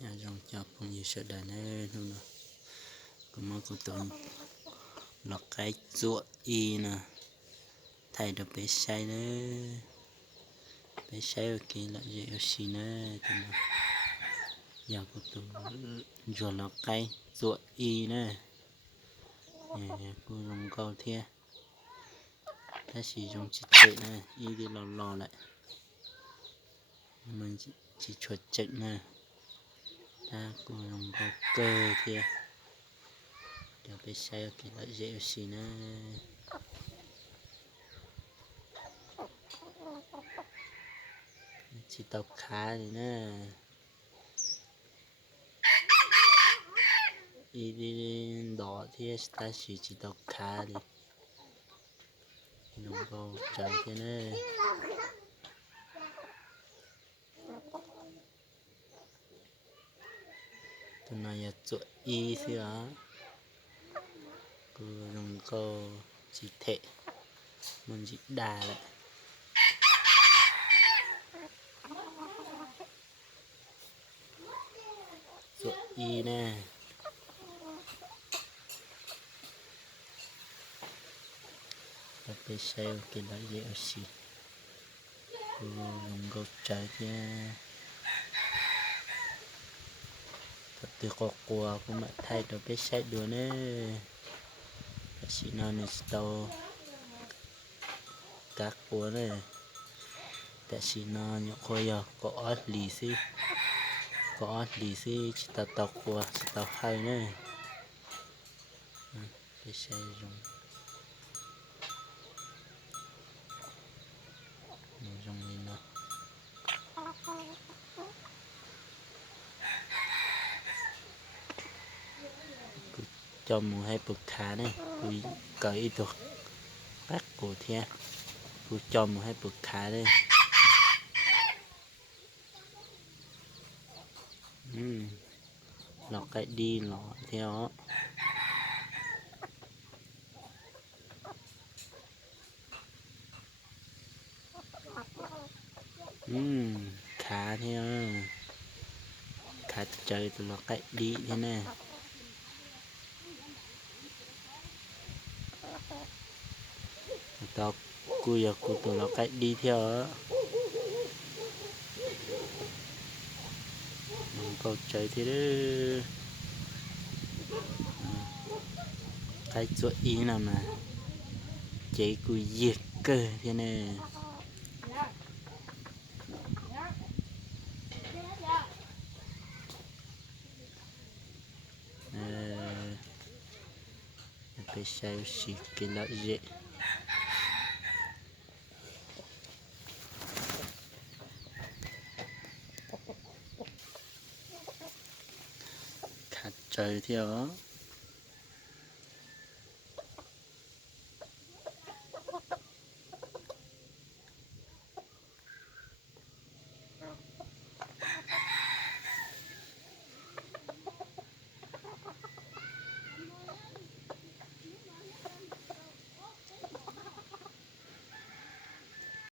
nhà dòng chọc cũng như sợ đàn ấy luôn nè, có một cụ tượng lọt cái chuột y nè, thay được bé say nữa, bé say ở kia lại dễ ở xí nữa, thì nè, giờ cụ tượng chuột lọt cái chuột y nè, nè cô dùng câu thia, ta chỉ dùng chỉ chạy nè, y đi lò lò lại, mình chỉ chuột chạy nè. Ta cùng dùng câu cơ thia cho bé xe cái lợi dễ xí nó chỉ tàu khá thì nó đi đỏ thì ta chỉ tàu khá đi dùng câu trời thế nó tụi này là chuột y xí á cứ dùng câu chỉ thể mình chỉ đà lại chuột y nè và bé xe cái lợi dễ xí cứ dùng câu trời thế từ cột của cũng mà thay được cái xe đua nữa chỉ non tàu các của này tại chỉ non những khối giờ có lì xí chỉ tàu của chỉ tàu hay nữa cái xe dùng gì nữa cho mùa hay bực khá này tôi cởi được các cổ thia tôi cho mùa hay bực khá đây lọt cái đi lọ theo khá theo khá chơi từ lọt cái đi thế này tao cô giờ cô tụi nó cách đi theo á câu chơi thế đó cái chuột ý nào mà chế cô diệt cơ thế này phải sao xịt cái lợi dễ khát chơi theo